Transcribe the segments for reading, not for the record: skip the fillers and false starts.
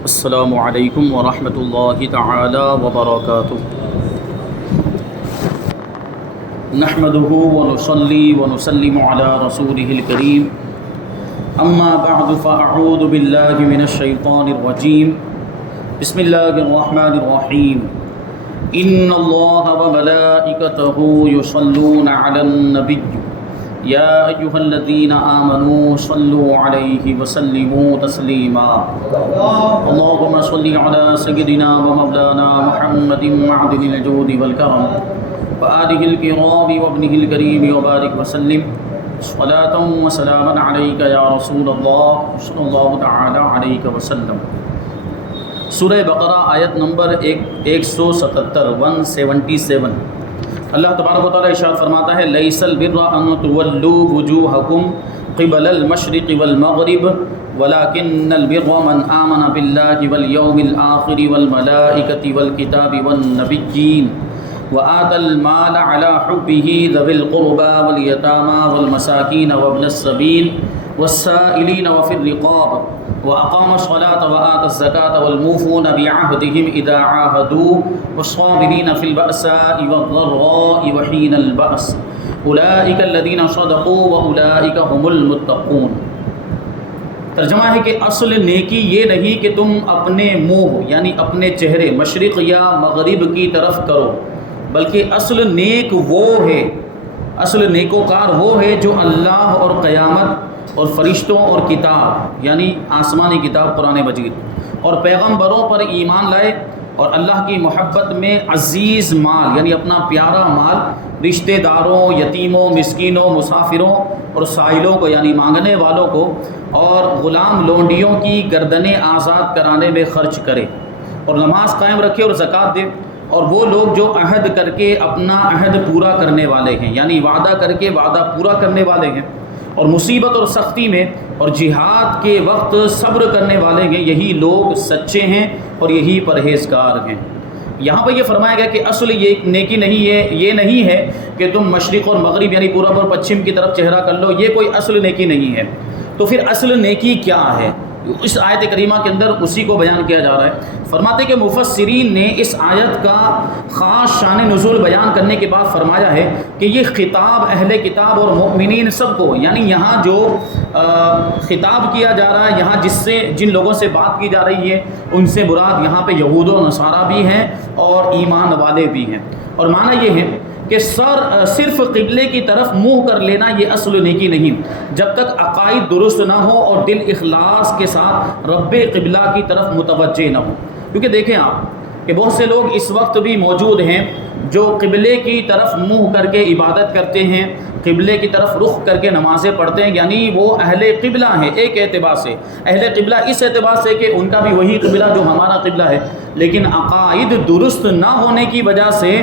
السلام علیکم ورحمۃ اللہ تعالی وبرکاتہ۔ نحمده ونصلي ونسلم على رسوله الكريم، اما بعد فاعوذ باللہ من الشیطان الرجیم، بسم اللہ الرحمن الرحیم۔ ان اللہ وملائکته یصلون علی النبی یا ایہا الذین آمنوا صلوا علیہ وسلموا تسلیما۔ اللہم صل علی سیدنا ومولانا محمد معدن الجود والکرم وآلہ الکرام وابنہ الکریم وبارک وسلم صلاۃ وسلاما علیک یا رسول اللہ صلی اللہ تعالی علیہ وسلم۔ سورہ بقرہ آیت نمبر 177 177۔ اللہ تبارک و تعالیٰ ارشاد فرماتا ہے لیس البر ان تولوا وجوہکم قبل المشرق والمغرب ولکن البر من آمن باللہ والیوم الآخر والملائکۃ والکتاب والنبیین وآتى المال على حبه ذوي القربى واليتامى والمساكين وابن السبيل والسائلين وفي الرقاب وأقام الصلاة وآتى الزكاة والموفون بعهدهم إذا عاهدوا والصابرين في البأساء والضراء وحين البأس أولئك الذين صدقوا وأولئك هم المتقون۔ ترجمہ ہے کہ اصل نیکی یہ نہیں کہ تم اپنے منہ یعنی اپنے چہرے مشرق یا مغرب کی طرف کرو، بلکہ اصل نیک وہ ہے، اصل نیکوکار وہ ہے جو اللہ اور قیامت اور فرشتوں اور کتاب یعنی آسمانی کتاب قرآن مجید اور پیغمبروں پر ایمان لائے اور اللہ کی محبت میں عزیز مال یعنی اپنا پیارا مال رشتہ داروں، یتیموں، مسکینوں، مسافروں اور سائلوں کو یعنی مانگنے والوں کو اور غلام لونڈیوں کی گردنیں آزاد کرانے میں خرچ کرے اور نماز قائم رکھے اور زکوٰۃ دے، اور وہ لوگ جو عہد کر کے اپنا عہد پورا کرنے والے ہیں یعنی وعدہ کر کے وعدہ پورا کرنے والے ہیں اور مصیبت اور سختی میں اور جہاد کے وقت صبر کرنے والے ہیں، یہی لوگ سچے ہیں اور یہی پرہیزگار ہیں۔ یہاں پہ یہ فرمایا گیا کہ اصل یہ نیکی نہیں ہے، یہ نہیں ہے کہ تم مشرق اور مغرب یعنی پورب اور پچھم کی طرف چہرہ کر لو، یہ کوئی اصل نیکی نہیں ہے۔ تو پھر اصل نیکی کیا ہے؟ اس آیت کریمہ کے اندر اسی کو بیان کیا جا رہا ہے۔ فرماتے کہ مفسرین نے اس آیت کا خاص شان نزول بیان کرنے کے بعد فرمایا ہے کہ یہ خطاب اہل کتاب اور مؤمنین سب کو یعنی یہاں جو خطاب کیا جا رہا ہے، یہاں جن لوگوں سے بات کی جا رہی ہے ان سے مراد یہاں پہ یہود و نصارہ بھی ہیں اور ایمان والے بھی ہیں، اور معنی یہ ہے کہ صرف قبلے کی طرف منہ کر لینا یہ اصل نیکی نہیں، جب تک عقائد درست نہ ہو اور دل اخلاص کے ساتھ رب قبلہ کی طرف متوجہ نہ ہو۔ کیونکہ دیکھیں آپ کہ بہت سے لوگ اس وقت بھی موجود ہیں جو قبلے کی طرف منہ کر کے عبادت کرتے ہیں، قبلے کی طرف رخ کر کے نمازیں پڑھتے ہیں، یعنی وہ اہل قبلہ ہیں ایک اعتبار سے، اہل قبلہ اس اعتبار سے کہ ان کا بھی وہی قبلہ جو ہمارا قبلہ ہے، لیکن عقائد درست نہ ہونے کی وجہ سے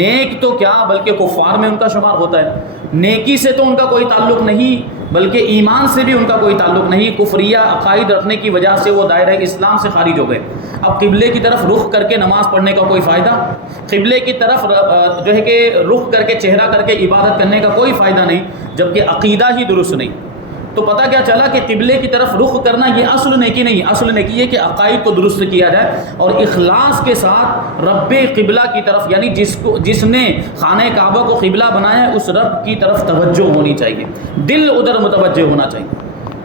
نیک تو کیا بلکہ کفار میں ان کا شمار ہوتا ہے۔ نیکی سے تو ان کا کوئی تعلق نہیں بلکہ ایمان سے بھی ان کا کوئی تعلق نہیں، کفریہ عقائد رکھنے کی وجہ سے وہ دائرہ اسلام سے خارج ہو گئے۔ اب قبلے کی طرف رخ کر کے نماز پڑھنے کا کوئی فائدہ، قبلے کی طرف جو ہے کہ رخ کر کے چہرہ کر کے عبادت کرنے کا کوئی فائدہ نہیں جبکہ عقیدہ ہی درست نہیں۔ تو پتہ کیا چلا کہ قبلے کی طرف رخ کرنا یہ اصل نیکی نہیں، اصل نیکی ہے کہ عقائد کو درست کیا جائے اور اخلاص کے ساتھ رب قبلہ کی طرف یعنی جس نے خانہ کعبہ کو قبلہ بنایا ہے اس رب کی طرف توجہ ہونی چاہیے، دل ادھر متوجہ ہونا چاہیے۔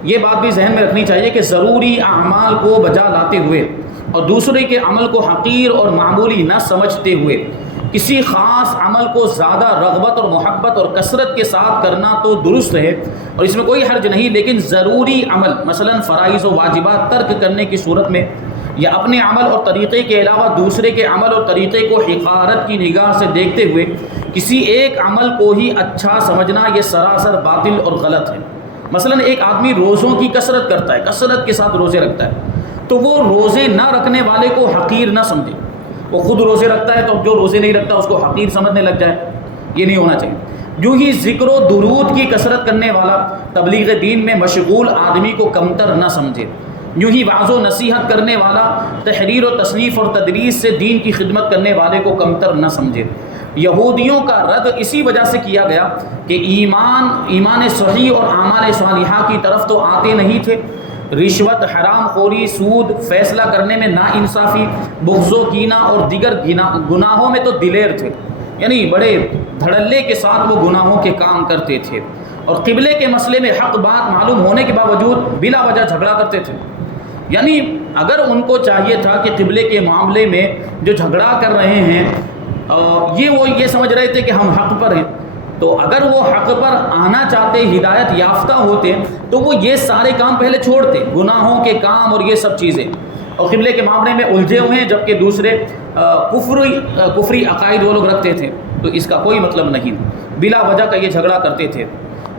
یہ بات بھی ذہن میں رکھنی چاہیے کہ ضروری اعمال کو بجا لاتے ہوئے اور دوسرے کے عمل کو حقیر اور معمولی نہ سمجھتے ہوئے کسی خاص عمل کو زیادہ رغبت اور محبت اور کثرت کے ساتھ کرنا تو درست ہے اور اس میں کوئی حرج نہیں، لیکن ضروری عمل مثلا فرائض و واجبات ترک کرنے کی صورت میں یا اپنے عمل اور طریقے کے علاوہ دوسرے کے عمل اور طریقے کو حقارت کی نگاہ سے دیکھتے ہوئے کسی ایک عمل کو ہی اچھا سمجھنا یہ سراسر باطل اور غلط ہے۔ مثلا ایک آدمی روزوں کی کثرت کرتا ہے، کثرت کے ساتھ روزے رکھتا ہے، تو وہ روزے نہ رکھنے والے کو حقیر نہ سمجھے، وہ خود روزے رکھتا ہے تو جو روزے نہیں رکھتا اس کو حقیر سمجھنے لگ جائے، یہ نہیں ہونا چاہیے۔ یوں ہی ذکر و درود کی کثرت کرنے والا تبلیغ دین میں مشغول آدمی کو کمتر نہ سمجھے، یوں ہی وعظ و نصیحت کرنے والا تحریر و تصنیف اور تدریس سے دین کی خدمت کرنے والے کو کمتر نہ سمجھے۔ یہودیوں کا رد اسی وجہ سے کیا گیا کہ ایمان صحیح اور اعمال صالحہ کی طرف تو آتے نہیں تھے، رشوت، حرام خوری، سود، فیصلہ کرنے میں ناانصافی، بغض و کینہ اور دیگر گناہوں میں تو دلیر تھے، یعنی بڑے دھڑلے کے ساتھ وہ گناہوں کے کام کرتے تھے، اور قبلے کے مسئلے میں حق بات معلوم ہونے کے باوجود بلا وجہ جھگڑا کرتے تھے۔ یعنی اگر ان کو چاہیے تھا کہ قبلے کے معاملے میں جو جھگڑا کر رہے ہیں وہ یہ سمجھ رہے تھے کہ ہم حق پر ہیں، تو اگر وہ حق پر آنا چاہتے، ہدایت یافتہ ہوتے، تو وہ یہ سارے کام پہلے چھوڑتے، گناہوں کے کام اور یہ سب چیزیں، اور قبلے کے معاملے میں الجھے ہوئے ہیں، جبکہ دوسرے کفری عقائد وہ لوگ رکھتے تھے، تو اس کا کوئی مطلب نہیں، بلا وجہ کا یہ جھگڑا کرتے تھے،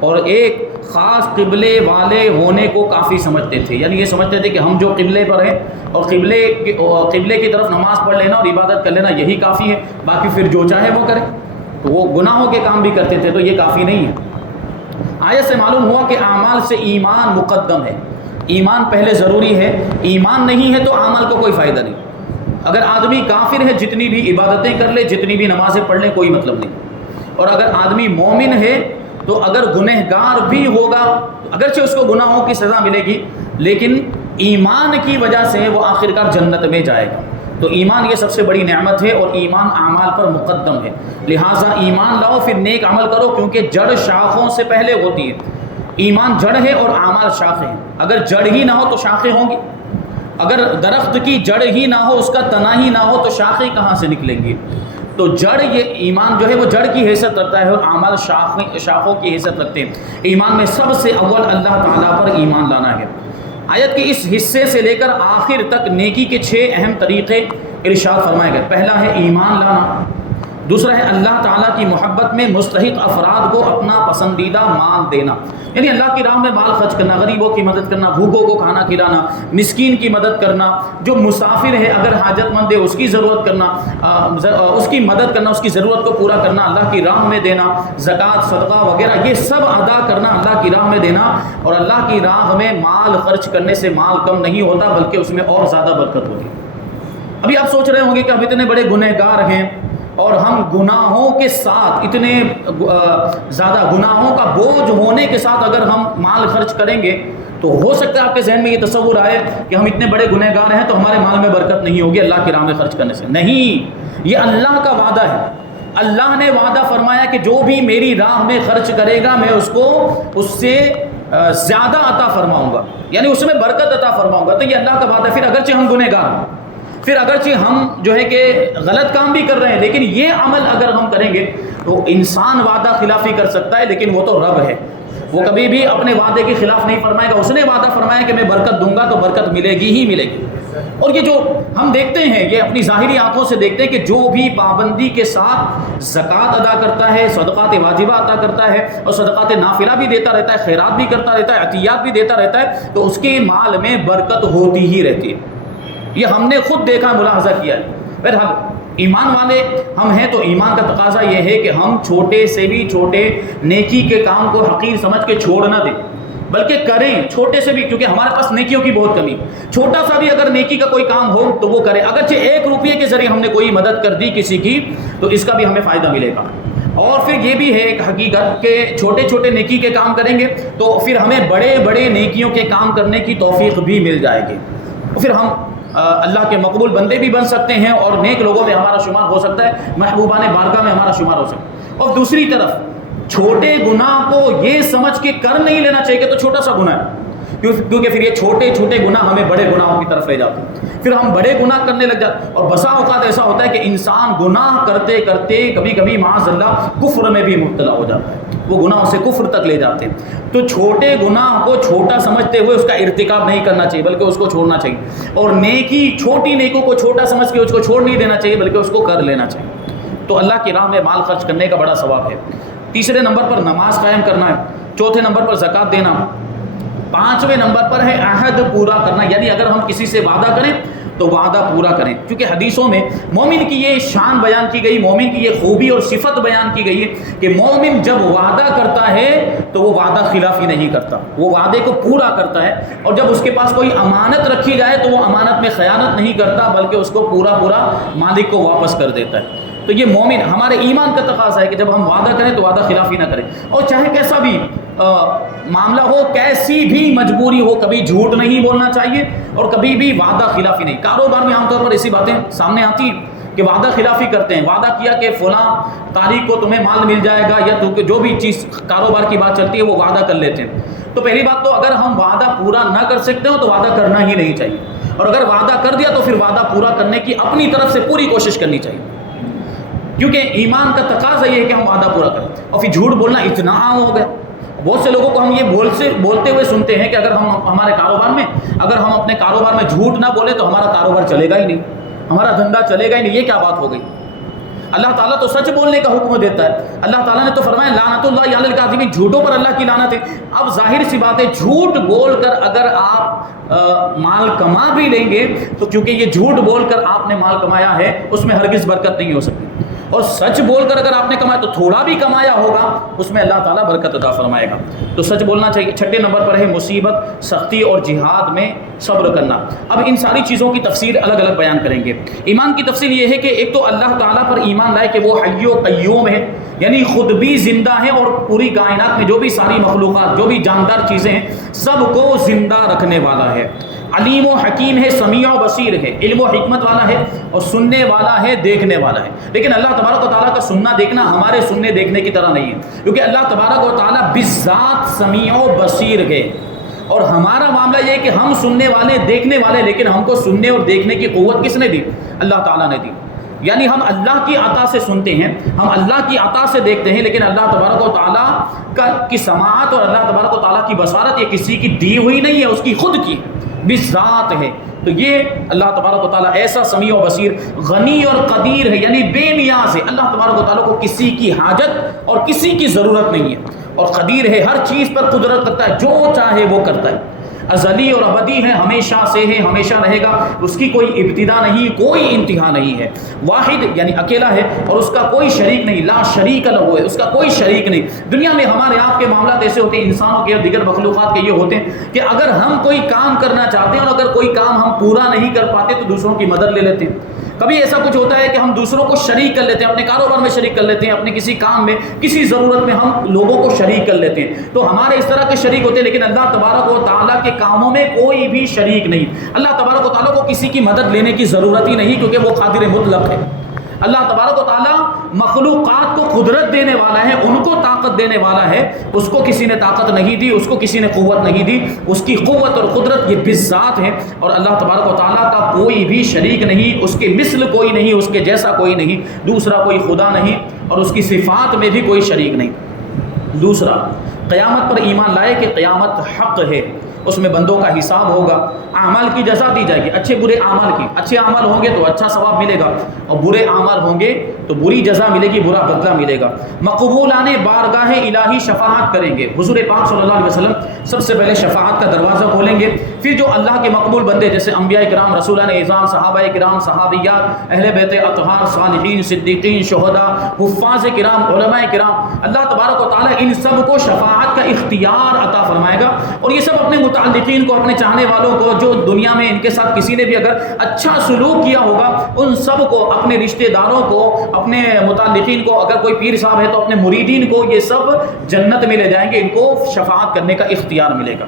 اور ایک خاص قبلے والے ہونے کو کافی سمجھتے تھے، یعنی یہ سمجھتے تھے کہ ہم جو قبلے پر ہیں اور قبلے کی طرف نماز پڑھ لینا اور عبادت کر لینا یہی کافی ہے، باقی پھر جو چاہے وہ کرے، تو وہ گناہوں کے کام بھی کرتے تھے، تو یہ کافی نہیں ہے۔ آیت سے معلوم ہوا کہ اعمال سے ایمان مقدم ہے، ایمان پہلے ضروری ہے، ایمان نہیں ہے تو اعمال کو کوئی فائدہ نہیں۔ اگر آدمی کافر ہے، جتنی بھی عبادتیں کر لے، جتنی بھی نمازیں پڑھ لیں، کوئی مطلب نہیں، اور اگر آدمی مومن ہے تو اگر گنہگار بھی ہوگا، اگرچہ اس کو گناہوں کی سزا ملے گی، لیکن ایمان کی وجہ سے وہ آخرکار جنت میں جائے گا۔ تو ایمان یہ سب سے بڑی نعمت ہے، اور ایمان اعمال پر مقدم ہے، لہٰذا ایمان لاؤ پھر نیک عمل کرو، کیونکہ جڑ شاخوں سے پہلے ہوتی ہے۔ ایمان جڑ ہے اور اعمال شاخیں ہیں، اگر جڑ ہی نہ ہو تو شاخیں ہوں گی، اگر درخت کی جڑ ہی نہ ہو، اس کا تنا ہی نہ ہو، تو شاخیں کہاں سے نکلیں گی؟ تو جڑ، یہ ایمان جو ہے وہ جڑ کی حیثیت رکھتا ہے، اور اعمال شاخوں کی حیثیت رکھتے ہیں۔ ایمان میں سب سے اول اللہ تعالیٰ پر ایمان لانا ہے۔ آیت کے اس حصے سے لے کر آخر تک نیکی کے 6 اہم طریقے ارشاد فرمائے گئے۔ پہلا ہے ایمان لانا، دوسرا ہے اللہ تعالیٰ کی محبت میں مستحق افراد کو اپنا پسندیدہ مال دینا، یعنی اللہ کی راہ میں مال خرچ کرنا، غریبوں کی مدد کرنا، بھوکوں کو کھانا کھلانا، مسکین کی مدد کرنا، جو مسافر ہے اگر حاجت مند ہے اس کی ضرورت کرنا، اس کی مدد کرنا، اس کی ضرورت کو پورا کرنا، اللہ کی راہ میں دینا، زکوٰۃ، صدقہ وغیرہ یہ سب ادا کرنا، اللہ کی راہ میں دینا۔ اور اللہ کی راہ میں مال خرچ کرنے سے مال کم نہیں ہوتا، بلکہ اس میں اور زیادہ برکت ہوتی ہے۔ ابھی آپ سوچ رہے ہوں گے کہ اب اتنے بڑے گنہگار ہیں اور ہم گناہوں کے ساتھ، اتنے زیادہ گناہوں کا بوجھ ہونے کے ساتھ اگر ہم مال خرچ کریں گے تو ہو سکتا ہے آپ کے ذہن میں یہ تصور آئے کہ ہم اتنے بڑے گنہگار ہیں تو ہمارے مال میں برکت نہیں ہوگی اللہ کی راہ میں خرچ کرنے سے۔ نہیں، یہ اللہ کا وعدہ ہے، اللہ نے وعدہ فرمایا کہ جو بھی میری راہ میں خرچ کرے گا میں اس کو اس سے زیادہ عطا فرماؤں گا، یعنی اس میں برکت عطا فرماؤں گا۔ تو یہ اللہ کا وعدہ ہے۔ پھر اگرچہ ہم گنہگار ہیں، پھر اگرچہ ہم جو ہے کہ غلط کام بھی کر رہے ہیں، لیکن یہ عمل اگر ہم کریں گے تو انسان وعدہ خلافی کر سکتا ہے، لیکن وہ تو رب ہے، وہ کبھی بھی اپنے وعدے کے خلاف نہیں فرمائے گا۔ اس نے وعدہ فرمایا کہ میں برکت دوں گا تو برکت ملے گی ہی ملے گی۔ اور یہ جو ہم دیکھتے ہیں، یہ اپنی ظاہری آنکھوں سے دیکھتے ہیں کہ جو بھی پابندی کے ساتھ زکوٰۃ ادا کرتا ہے، صدقات واجبہ عطا کرتا ہے، اور صدقات نافلہ بھی دیتا رہتا ہے، خیرات بھی کرتا رہتا ہے، عطیات بھی دیتا رہتا ہے، تو اس کے مال میں برکت ہوتی ہی رہتی ہے۔ یہ ہم نے خود دیکھا، ملاحظہ کیا ہے۔ بہرحال ایمان والے ہم ہیں تو ایمان کا تقاضا یہ ہے کہ ہم چھوٹے سے بھی چھوٹے نیکی کے کام کو حقیر سمجھ کے چھوڑ نہ دیں، بلکہ کریں، چھوٹے سے بھی، کیونکہ ہمارے پاس نیکیوں کی بہت کمی، چھوٹا سا بھی اگر نیکی کا کوئی کام ہو تو وہ کریں، اگرچہ 1 روپیے کے ذریعے ہم نے کوئی مدد کر دی کسی کی تو اس کا بھی ہمیں فائدہ ملے گا۔ اور پھر یہ بھی ہے ایک حقیقت کہ چھوٹے چھوٹے نیکی کے کام کریں گے تو پھر ہمیں بڑے بڑے نیکیوں کے کام کرنے کی توفیق بھی مل جائے گی، پھر ہم اللہ کے مقبول بندے بھی بن سکتے ہیں اور نیک لوگوں میں ہمارا شمار ہو سکتا ہے، محبوبان بارگاہ میں ہمارا شمار ہو سکتا ہے۔ اور دوسری طرف چھوٹے گناہ کو یہ سمجھ کے کر نہیں لینا چاہیے کہ تو چھوٹا سا گناہ ہے، کیونکہ پھر یہ چھوٹے چھوٹے گناہ ہمیں بڑے گناہوں کی طرف لے جاتے ہیں، پھر ہم بڑے گناہ کرنے لگ جاتے ہیں۔ اور بسا اوقات ایسا ہوتا ہے کہ انسان گناہ کرتے کرتے کبھی کبھی معاذ اللہ کفر میں بھی مبتلا ہو جاتا ہے، وہ گناہوں سے کفر تک لے جاتے ہیں۔ تو چھوٹے گناہ کو چھوٹا سمجھتے ہوئے اس کا ارتکاب نہیں کرنا چاہیے، بلکہ اس کو چھوڑنا چاہیے، اور نیکی چھوٹی نیکوں کو چھوٹا سمجھ کے اس کو چھوڑ نہیں دینا چاہیے، بلکہ اس کو کر لینا چاہیے۔ تو اللہ کی راہ میں مال خرچ کرنے کا بڑا ثواب ہے۔ تیسرے نمبر پر نماز قائم کرنا ہے، چوتھے نمبر پر زکوٰۃ دینا، پانچویں نمبر پر ہے عہد پورا کرنا، یعنی اگر ہم کسی سے وعدہ کریں تو وعدہ پورا کریں، کیونکہ حدیثوں میں مومن کی یہ شان بیان کی گئی، مومن کی یہ خوبی اور صفت بیان کی گئی ہے کہ مومن جب وعدہ کرتا ہے تو وہ وعدہ خلافی نہیں کرتا، وہ وعدے کو پورا کرتا ہے، اور جب اس کے پاس کوئی امانت رکھی جائے تو وہ امانت میں خیانت نہیں کرتا، بلکہ اس کو پورا مالک کو واپس کر دیتا ہے۔ تو یہ مومن، ہمارے ایمان کا تقاضا ہے کہ جب ہم وعدہ کریں تو وعدہ خلافی نہ کریں، اور چاہے کیسا بھی معاملہ ہو، کیسی بھی مجبوری ہو، کبھی جھوٹ نہیں بولنا چاہیے اور کبھی بھی وعدہ خلافی نہیں۔ کاروبار میں عام طور پر ایسی باتیں سامنے آتی ہیں کہ وعدہ خلافی کرتے ہیں، وعدہ کیا کہ فلاں تاریخ کو تمہیں مال مل جائے گا، یا تو جو بھی چیز کاروبار کی بات چلتی ہے وہ وعدہ کر لیتے ہیں۔ تو پہلی بات تو اگر ہم وعدہ پورا نہ کر سکتے ہو تو وعدہ کرنا ہی نہیں چاہیے، اور اگر وعدہ کر دیا تو پھر وعدہ پورا کرنے کی اپنی طرف سے پوری کوشش کرنی چاہیے، کیونکہ ایمان کا تقاضا یہ ہے کہ ہم وعدہ پورا کریں۔ اور پھر جھوٹ بولنا اتنا عام ہو گیا، بہت سے لوگوں کو ہم یہ بولتے ہوئے سنتے ہیں کہ اگر ہم ہمارے کاروبار میں اگر ہم اپنے کاروبار میں جھوٹ نہ بولے تو ہمارا کاروبار چلے گا ہی نہیں، ہمارا دھندا چلے گا ہی نہیں۔ یہ کیا بات ہو گئی؟ اللہ تعالیٰ تو سچ بولنے کا حکم دیتا ہے، اللہ تعالیٰ نے تو فرمایا لعنت اللہ علی الکاذبین، جھوٹوں پر اللہ کی لعنت ہے۔ اب ظاہر سی بات ہے، جھوٹ بول کر اگر آپ مال کما بھی لیں گے تو کیونکہ یہ جھوٹ بول کر آپ نے مال کمایا ہے اس میں ہرگز برکت نہیں ہو سکتی، اور سچ بول کر اگر آپ نے کمایا تو تھوڑا بھی کمایا ہوگا اس میں اللہ تعالیٰ برکت عطا فرمائے گا۔ تو سچ بولنا چاہیے۔ چھٹے نمبر پر ہے مصیبت، سختی اور جہاد میں صبر کرنا۔ اب ان ساری چیزوں کی تفسیر الگ الگ بیان کریں گے۔ ایمان کی تفسیر یہ ہے کہ ایک تو اللہ تعالیٰ پر ایمان لائے کہ وہ حی و قیوم ہے، یعنی خود بھی زندہ ہے اور پوری کائنات میں جو بھی ساری مخلوقات، جو بھی جاندار چیزیں ہیں، سب کو زندہ رکھنے والا ہے۔ علیم و حکیم ہے، سمیع و بصیر ہے، علم و حکمت والا ہے اور سننے والا ہے، دیکھنے والا ہے۔ لیکن اللہ تبارک و تعالیٰ کا سننا دیکھنا ہمارے سننے دیکھنے کی طرح نہیں ہے، کیونکہ اللہ تبارک و تعالیٰ بذات سمیع و بصیر ہے، اور ہمارا معاملہ یہ ہے کہ ہم سننے والے، دیکھنے والے، لیکن ہم کو سننے اور دیکھنے کی قوت کس نے دی؟ اللہ تعالیٰ نے دی۔ یعنی ہم اللہ کی عطا سے سنتے ہیں، ہم اللہ کی عطا سے دیکھتے ہیں، لیکن اللہ تبارک و تعالیٰ کی سماعت اور اللہ تبارک و تعالیٰ کی بصارت یہ کسی کی دی ہوئی نہیں ہے، اس کی خود کی بذات ہے۔ تو یہ اللہ تبارک و تعالیٰ ایسا سمیع و بصیر، غنی اور قدیر ہے، یعنی بے نیاز ہے۔ اللہ تبارک و تعالیٰ کو کسی کی حاجت اور کسی کی ضرورت نہیں ہے، اور قدیر ہے، ہر چیز پر قدرت کرتا ہے، جو چاہے وہ کرتا ہے، ازلی اور ابدی ہے، ہمیشہ سے ہے، ہمیشہ رہے گا، اس کی کوئی ابتدا نہیں، کوئی انتہا نہیں ہے۔ واحد یعنی اکیلا ہے اور اس کا کوئی شریک نہیں، لا شریک لہ ہے، اس کا کوئی شریک نہیں۔ دنیا میں ہمارے آپ کے معاملات ایسے ہوتے ہیں، انسانوں کے اور دیگر مخلوقات کے یہ ہوتے ہیں کہ اگر ہم کوئی کام کرنا چاہتے ہیں اور اگر کوئی کام ہم پورا نہیں کر پاتے تو دوسروں کی مدد لے لیتے ہیں۔ کبھی ایسا کچھ ہوتا ہے کہ ہم دوسروں کو شریک کر لیتے ہیں، اپنے کاروبار میں شریک کر لیتے ہیں، اپنے کسی کام میں، کسی ضرورت میں ہم لوگوں کو شریک کر لیتے ہیں، تو ہمارے اس طرح کے شریک ہوتے ہیں۔ لیکن اللہ تبارک و تعالیٰ کے کاموں میں کوئی بھی شریک نہیں۔ اللہ تبارک و تعالیٰ کو کسی کی مدد لینے کی ضرورت ہی نہیں، کیونکہ وہ قادر مطلق ہے۔ اللہ تبارک و تعالیٰ مخلوقات کو قدرت دینے والا ہے، ان کو طاقت دینے والا ہے، اس کو کسی نے طاقت نہیں دی، اس کو کسی نے قوت نہیں دی، اس کی قوت اور قدرت یہ بذات ہے، اور اللہ تبارک و تعالیٰ کا کوئی بھی شریک نہیں، اس کے مثل کوئی نہیں، اس کے جیسا کوئی نہیں، دوسرا کوئی خدا نہیں، اور اس کی صفات میں بھی کوئی شریک نہیں۔ دوسرا، قیامت پر ایمان لائے کہ قیامت حق ہے، اس میں بندوں کا حساب ہوگا، اعمال کی جزا دی جائے گی، اچھے برے اعمال کی، اچھے اعمال ہوں گے تو اچھا ثواب ملے گا، اور برے اعمال ہوں گے تو بری جزا ملے گی، برا بدلہ ملے گا۔ مقبولان بارگاہ الہی شفاعت کریں گے، حضور پاک صلی اللہ علیہ وسلم سب سے پہلے شفاعت کا دروازہ کھولیں گے، پھر جو اللہ کے مقبول بندے جیسے انبیاء کرام، رسولان اعظام، صحابہ کرام، صحابیات، اہل بیت اطہار، صالحین، صدیقین، شہداء، حفاظ کرام، علماء کرام، اللہ تبارک و تعالیٰ ان سب کو شفاعت کا اختیار عطا فرمائے گا، اور یہ سب اپنے متعلقین کو، اپنے چاہنے والوں کو، جو دنیا میں ان کے ساتھ کسی نے بھی اگر اچھا سلوک کیا ہوگا ان سب کو، اپنے رشتہ داروں کو، اپنے متعلقین کو، اگر کوئی پیر صاحب ہے تو اپنے مریدین کو، یہ سب جنت میں لے جائیں گے، ان کو شفاعت کرنے کا اختیار ملے گا۔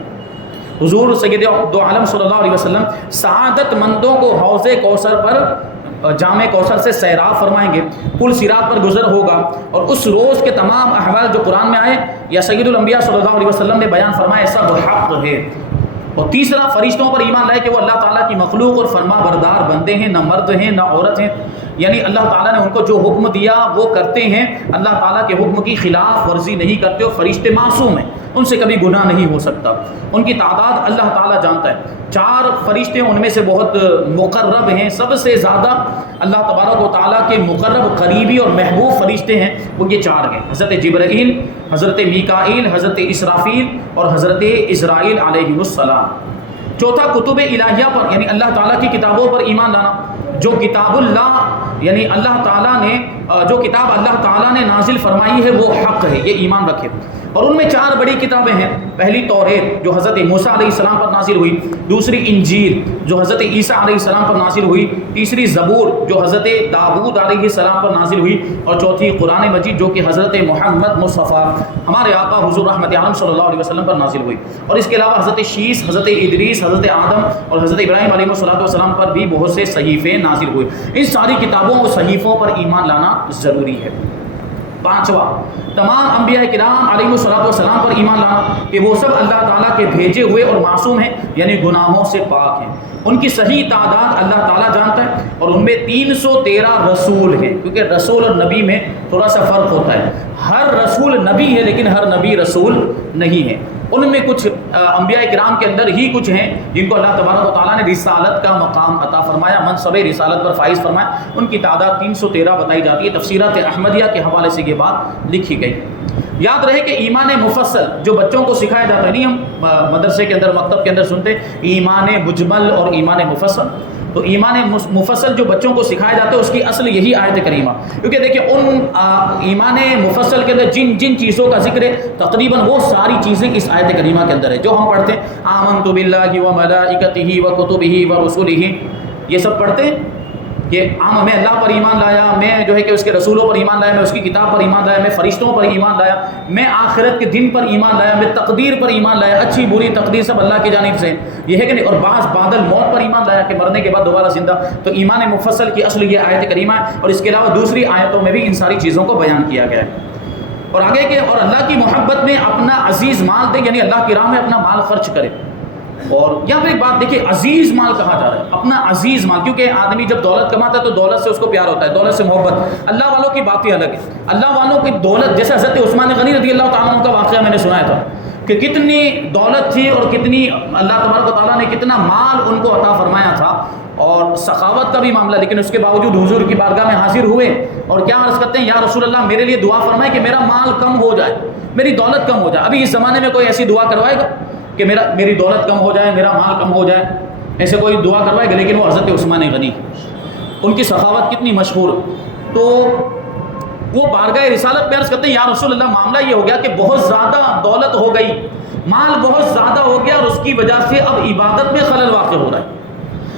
حضور سید دو عالم صلی اللہ علیہ وسلم سعادت مندوں کو حوض کوثر پر، جامع کوثر سے سیراب فرمائیں گے، پل صراط پر گزر ہوگا، اور اس روز کے تمام احوال جو قرآن میں آئے یا سید الانبیاء صلی اللہ علیہ وسلم نے بیان فرمائے سب حق ہے۔ اور تیسرا، فرشتوں پر ایمان لائے کہ وہ اللہ تعالیٰ کی مخلوق اور فرما بردار بندے ہیں، نہ مرد ہیں نہ عورت ہیں، یعنی اللہ تعالیٰ نے ان کو جو حکم دیا وہ کرتے ہیں، اللہ تعالیٰ کے حکم کی خلاف ورزی نہیں کرتے، اور فرشتے معصوم ہیں، ان سے کبھی گناہ نہیں ہو سکتا، ان کی تعداد اللہ تعالیٰ جانتا ہے۔ 4 فرشتے ان میں سے بہت مقرب ہیں، سب سے زیادہ اللہ تبارک و تعالیٰ کے مقرب، قریبی اور محبوب فرشتے ہیں، وہ یہ 4 ہیں، حضرت جبرائیل، حضرت میکائیل، حضرت اسرافیل اور حضرت اسرائیل علیہ السلام۔ چوتھا، کتب الہیہ پر یعنی اللہ تعالیٰ کی کتابوں پر ایمان لانا، جو کتاب اللہ یعنی اللہ تعالیٰ نے جو کتاب اللہ تعالیٰ نے نازل فرمائی ہے وہ حق ہے، یہ ایمان رکھے۔ اور ان میں 4 بڑی کتابیں ہیں۔ پہلی توریت جو حضرت موسیٰ علیہ السلام پر نازل ہوئی، دوسری انجیل جو حضرت عیسیٰ علیہ السلام پر نازل ہوئی، تیسری زبور جو حضرت داؤد علیہ السلام پر نازل ہوئی، اور چوتھی قرآن مجید جو کہ حضرت محمد مصطفیٰ ہمارے آقا حضور رحمت عالم صلی اللہ علیہ وسلم پر نازل ہوئی۔ اور اس کے علاوہ حضرت شیس، حضرت ادریس، حضرت آدم اور حضرت ابراہیم علیہ السلام پر بھی بہت سے صحیفے نازل ہوئے۔ ان ساری کتابوں اور صحیفوں پر ایمان لانا ضروری ہے۔ 5واں، تمام انبیاء کرام علیہ السلام پر ایمان لانا کہ وہ سب اللہ تعالیٰ کے بھیجے ہوئے اور معصوم ہیں، یعنی گناہوں سے پاک ہیں۔ ان کی صحیح تعداد اللہ تعالیٰ جانتا ہے، اور ان میں 313 رسول ہیں، کیونکہ رسول اور نبی میں تھوڑا سا فرق ہوتا ہے۔ ہر رسول نبی ہے لیکن ہر نبی رسول نہیں ہے۔ ان میں کچھ انبیاء کرام کے اندر ہی کچھ ہیں جن کو اللہ تبارک و تعالیٰ نے رسالت کا مقام عطا فرمایا، منصب رسالت پر فائز فرمایا۔ ان کی تعداد 313 بتائی جاتی ہے۔ تفسیرات احمدیہ کے حوالے سے یہ بات لکھی گئی۔ یاد رہے کہ ایمان مفصل جو بچوں کو سکھایا جاتا ہے، نہیں ہم مدرسے کے اندر مکتب کے اندر سنتے ایمان مجمل اور ایمان مفصل، تو ایمان مفصل جو بچوں کو سکھایا جاتا ہے اس کی اصل یہی آیت کریمہ، کیونکہ دیکھیں ان ایمان مفصل کے اندر جن جن چیزوں کا ذکر ہے تقریباً وہ ساری چیزیں اس آیت کریمہ کے اندر ہے۔ جو ہم پڑھتے ہیں آمنت باللہ و ملائکتہ و کتبہ و رسلہ، یہ سب پڑھتے ہیں کہ میں اللہ پر ایمان لایا، میں جو ہے کہ اس کے رسولوں پر ایمان لایا، میں اس کی کتاب پر ایمان لایا، میں فرشتوں پر ایمان لایا، میں آخرت کے دن پر ایمان لایا، میں تقدیر پر ایمان لایا، اچھی بری تقدیر سب اللہ کی جانب سے، یہ ہے کہ نہیں؟ اور بعض بادل موت پر ایمان لایا کہ مرنے کے بعد دوبارہ زندہ۔ تو ایمان مفصل کی اصل یہ آیت کریمہ ہے، اور اس کے علاوہ دوسری آیتوں میں بھی ان ساری چیزوں کو بیان کیا گیا ہے۔ اور آگے کہ اور اللہ کی محبت میں اپنا عزیز مال دے، یعنی اللہ کی راہ میں اپنا مال خرچ کرے۔ اور یہاں پہ ایک بات دیکھیے، عزیز مال کہا جا رہا ہے، اپنا عزیز مال، کیونکہ آدمی جب دولت کماتا ہے تو دولت سے اس کو پیار ہوتا ہے، دولت سے محبت۔ اللہ والوں کی بات ہی الگ ہے۔ اللہ والوں کی دولت، جیسے حضرت عثمان غنی رضی اللہ تعالیٰ عنہ کا واقعہ میں نے سنایا تھا کہ کتنی دولت تھی اور کتنی اللہ تبارک و تعالیٰ نے کتنا مال ان کو عطا فرمایا تھا، اور سخاوت کا بھی معاملہ، لیکن اس کے باوجود حضور کی بارگاہ میں حاضر ہوئے اور کیا عرض کرتے ہیں، یا رسول اللہ میرے لیے دعا فرمائے کہ میرا مال کم ہو جائے، میری دولت کم ہو جائے۔ ابھی اس زمانے میں کوئی ایسی دعا کروائے گا کہ میری دولت کم ہو جائے، میرا مال کم ہو جائے؟ ایسے کوئی دعا کروائے گا؟ لیکن وہ حضرت عثمان غنی، ان کی سخاوت کتنی مشہور، تو وہ بارگاہ رسالت میں عرض کرتے ہیں یا رسول اللہ معاملہ یہ ہو گیا کہ بہت زیادہ دولت ہو گئی، مال بہت زیادہ ہو گیا، اور اس کی وجہ سے اب عبادت میں خلل واقع ہو رہا ہے۔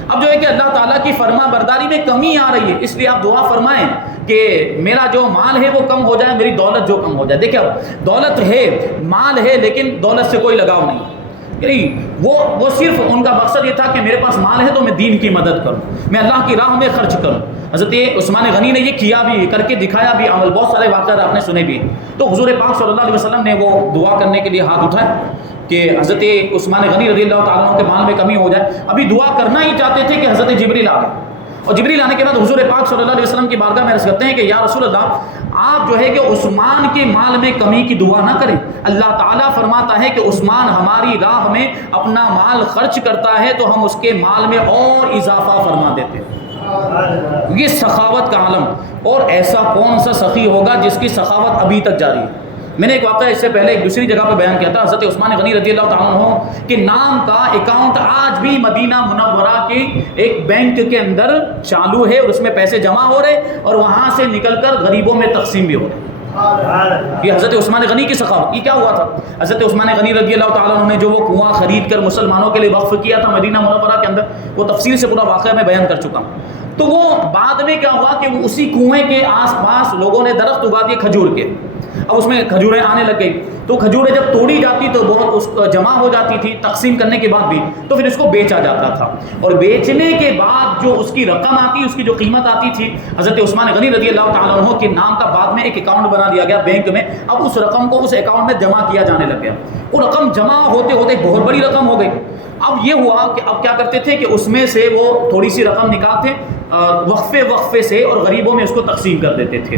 اب جو ہے کہ اللہ تعالیٰ کی فرما برداری میں کمی آ رہی ہے، اس لیے آپ دعا فرمائیں کہ میرا جو مال ہے وہ کم ہو جائے، میری دولت جو کم ہو جائے۔ دیکھیں دولت ہے، مال ہے، لیکن دولت سے کوئی لگاؤ نہیں، یعنی وہ صرف ان کا مقصد یہ تھا کہ میرے پاس مال ہے تو میں دین کی مدد کروں، میں اللہ کی راہ میں خرچ کروں۔ حضرت عثمان غنی نے یہ کیا بھی، کر کے دکھایا بھی، عمل بہت سارے واقعات آپ نے سنے بھی۔ تو حضور پاک صلی اللہ علیہ وسلم نے وہ دعا کرنے کے لیے ہاتھ اٹھایا کہ حضرت عثمان غنی رضی اللہ تعالیٰ عنہ کے مال میں کمی ہو جائے۔ ابھی دعا کرنا ہی چاہتے تھے کہ حضرت جبریل آ گئے، اور جبریل آنے کے بعد حضور پاک صلی اللہ علیہ وسلم کی بارگاہ میں عرض کرتے ہیں کہ یا رسول اللہ آپ جو ہے کہ عثمان کے مال میں کمی کی دعا نہ کریں، اللہ تعالیٰ فرماتا ہے کہ عثمان ہماری راہ میں اپنا مال خرچ کرتا ہے تو ہم اس کے مال میں اور اضافہ فرما دیتے ہیں۔ یہ سخاوت کا عالم، اور ایسا کون سا سخی ہوگا جس کی سخاوت ابھی تک جاری ہے۔ میں نے ایک واقعہ اس سے پہلے ایک دوسری جگہ پہ بیان کیا تھا، حضرت عثمان غنی رضی اللہ تعالیٰ عنہ کے نام کا اکاؤنٹ آج بھی مدینہ منورہ کے ایک بینک کے اندر چالو ہے، اور اس میں پیسے جمع ہو رہے اور وہاں سے نکل کر غریبوں میں تقسیم بھی ہو رہے۔ یہ حضرت عثمان غنی کی سخاوت۔ یہ کیا ہوا تھا؟ حضرت عثمان غنی رضی اللہ تعالیٰ عنہ نے جو وہ کنواں خرید کر مسلمانوں کے لیے وقف کیا تھا مدینہ منورہ کے اندر، وہ تفصیل سے پورا واقعہ میں بیان کر چکا ہوں۔ تو وہ بعد میں کیا ہوا کہ وہ اسی کنویں کے آس پاس لوگوں نے درخت اگا دیے کھجور کے، اب اس میں کھجوریں آنے لگ گئی، تو کھجوریں جب توڑی جاتی تو بہت اس جمع ہو جاتی تھی تقسیم کرنے کے بعد بھی، تو پھر اس کو بیچا جاتا تھا، اور بیچنے کے بعد جو اس کی رقم آتی، اس کی جو قیمت آتی تھی، حضرت عثمان غنی رضی اللہ تعالیٰ عنہ کے نام کا بعد میں ایک اکاؤنٹ بنا دیا گیا بینک میں۔ اب اس رقم کو اس اکاؤنٹ میں جمع کیا جانے لگ گیا، وہ رقم جمع ہوتے ہوتے بہت بڑی رقم ہو گئی۔ اب یہ ہوا کہ اب کیا کرتے تھے کہ اس میں سے وہ تھوڑی سی رقم نکالتے وقفے سے اور غریبوں میں اس کو تقسیم کر دیتے تھے۔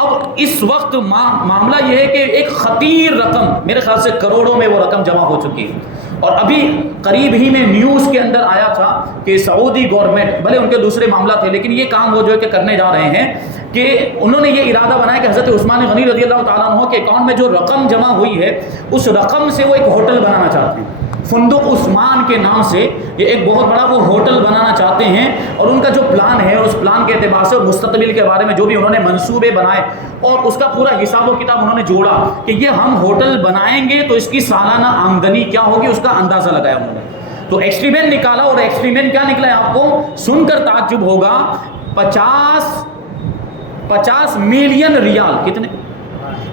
اب اس وقت معاملہ یہ ہے کہ ایک خطیر رقم، میرے خیال سے کروڑوں میں وہ رقم جمع ہو چکی ہے، اور ابھی قریب ہی میں نیوز کے اندر آیا تھا کہ سعودی گورنمنٹ، بھلے ان کے دوسرے معاملہ تھے لیکن یہ کام وہ جو ہے کہ کرنے جا رہے ہیں کہ انہوں نے یہ ارادہ بنایا کہ حضرت عثمان غنی رضی اللہ تعالیٰ عنہ کے اکاؤنٹ میں جو رقم جمع ہوئی ہے اس رقم سے وہ ایک ہوٹل بنانا چاہتے ہیں۔ فندق عثمان کے نام سے یہ ایک بہت بڑا وہ ہوٹل بنانا چاہتے ہیں، اور ان کا جو پلان ہے اس پلان کے اعتبار سے اور مستقبل کے بارے میں جو بھی انہوں نے منصوبے بنائے اور اس کا پورا حساب و کتاب انہوں نے جوڑا کہ یہ ہم ہوٹل بنائیں گے تو اس کی سالانہ آمدنی کیا ہوگی، اس کا اندازہ لگایا انہوں نے۔ تو ایکسٹریمنٹ نکالا، اور ایکسٹریمنٹ کیا نکلا ہے آپ کو سن کر تعجب ہوگا، 50 ملین ریال، کتنے؟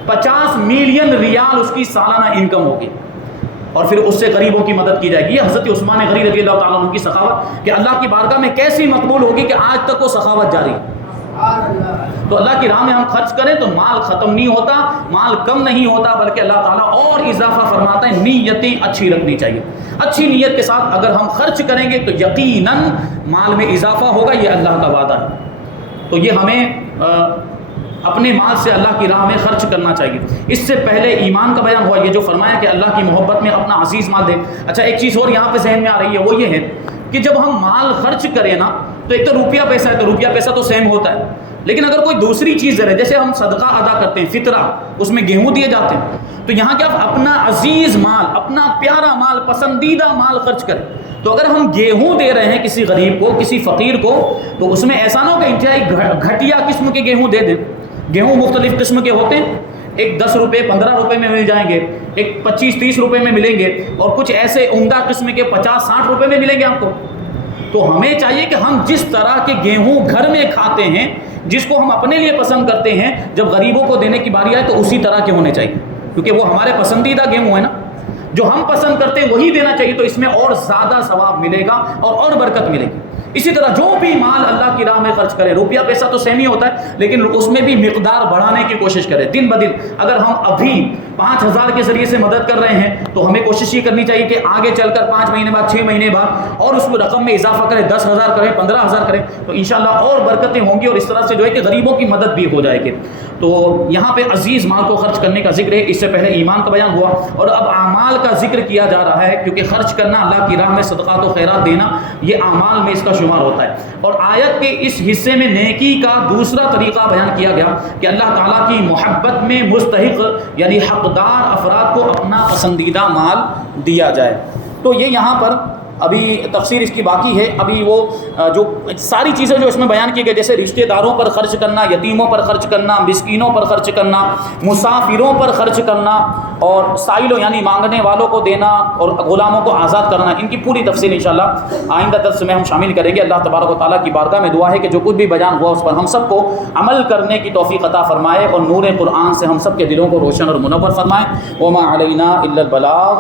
50 ملین ریال اس کی سالانہ انکم ہوگی، اور پھر اس سے غریبوں کی مدد کی جائے گی۔ یہ حضرت عثمان غنی رضی اللہ تعالیٰ عنہ کی سخاوت کہ اللہ کی بارگاہ میں کیسی مقبول ہوگی کہ آج تک وہ سخاوت جاری ہے۔ تو اللہ کی راہ میں ہم خرچ کریں تو مال ختم نہیں ہوتا، مال کم نہیں ہوتا، بلکہ اللہ تعالیٰ اور اضافہ فرماتا ہے۔ نیتیں اچھی رکھنی چاہیے، اچھی نیت کے ساتھ اگر ہم خرچ کریں گے تو یقیناً مال میں اضافہ ہوگا، یہ اللہ کا وعدہ ہے۔ تو یہ ہمیں اپنے مال سے اللہ کی راہ میں خرچ کرنا چاہیے۔ اس سے پہلے ایمان کا بیان ہوا، یہ جو فرمایا کہ اللہ کی محبت میں اپنا عزیز مال دے۔ اچھا ایک چیز اور یہاں پہ ذہن میں آ رہی ہے، وہ یہ ہے کہ جب ہم مال خرچ کریں نا تو ایک تو روپیہ پیسہ ہے، تو روپیہ پیسہ تو سیم ہوتا ہے، لیکن اگر کوئی دوسری چیز ہے، جیسے ہم صدقہ ادا کرتے ہیں، فطرہ، اس میں گیہوں دیے جاتے ہیں، تو یہاں کیا اپنا عزیز مال، اپنا پیارا مال، پسندیدہ مال خرچ کریں۔ تو اگر ہم گیہوں دے رہے ہیں کسی غریب کو، کسی فقیر کو، تو اس میں ایسا نہ ہو کہ انتہائی گھٹیا قسم کے گیہوں دے دیں۔ گیہوں مختلف قسم کے ہوتے ہیں، ایک 10 روپے 15 روپے میں مل جائیں گے، ایک 25-30 روپے میں ملیں گے، اور کچھ ایسے عمدہ قسم کے 50-60 روپے میں ملیں گے آپ کو۔ تو ہمیں چاہیے کہ ہم جس طرح کے گیہوں گھر میں کھاتے ہیں، جس کو ہم اپنے لیے پسند کرتے ہیں، جب غریبوں کو دینے کی باری آئے تو اسی طرح کے ہونے چاہیے، کیونکہ وہ ہمارے پسندیدہ گیہوں ہیں نا، جو ہم پسند کرتے ہیں وہی دینا چاہیے، تو اس میں اور زیادہ ثواب ملے گا اور برکت ملے گی۔ اسی طرح جو بھی مال اللہ کی راہ میں خرچ کرے، روپیہ پیسہ تو سیم ہی ہوتا ہے، لیکن اس میں بھی مقدار بڑھانے کی کوشش کرے دن بدن۔ اگر ہم ابھی 5000 کے ذریعے سے مدد کر رہے ہیں تو ہمیں کوشش یہ کرنی چاہیے کہ آگے چل کر 5 مہینے بعد، 6 مہینے بعد اور اس رقم میں اضافہ کریں، 10,000 کریں، 15,000 کریں، تو انشاءاللہ اور برکتیں ہوں گی، اور اس طرح سے جو ہے کہ غریبوں کی مدد بھی ہو جائے گی۔ تو یہاں پہ عزیز مال کو خرچ کرنے کا ذکر ہے، اس سے پہلے ایمان کا بیان ہوا، اور اب اعمال کا ذکر کیا جا رہا ہے، کیونکہ خرچ کرنا، اللہ کی راہ میں صدقات و خیرات دینا، یہ اعمال میں اس کا شمار ہوتا ہے۔ اور آیت کے اس حصے میں نیکی کا دوسرا طریقہ بیان کیا گیا کہ اللہ تعالیٰ کی محبت میں مستحق یعنی حقدار افراد کو اپنا پسندیدہ مال دیا جائے۔ تو یہ یہاں پر ابھی تفسیر اس کی باقی ہے۔ ابھی وہ جو ساری چیزیں جو اس میں بیان کی گئی، جیسے رشتہ داروں پر خرچ کرنا، یتیموں پر خرچ کرنا، مسکینوں پر خرچ کرنا، مسافروں پر خرچ کرنا، اور سائلوں یعنی مانگنے والوں کو دینا، اور غلاموں کو آزاد کرنا، ان کی پوری تفصیل انشاءاللہ آئندہ درس میں ہم شامل کریں گے۔ اللہ تبارک و تعالیٰ کی بارگاہ میں دعا ہے کہ جو کچھ بھی بیان ہوا اس پر ہم سب کو عمل کرنے کی توفیق عطا فرمائے، اور نور قرآن سے ہم سب کے دلوں کو روشن اور منور فرمائے۔ وما علینا الا البلاغ۔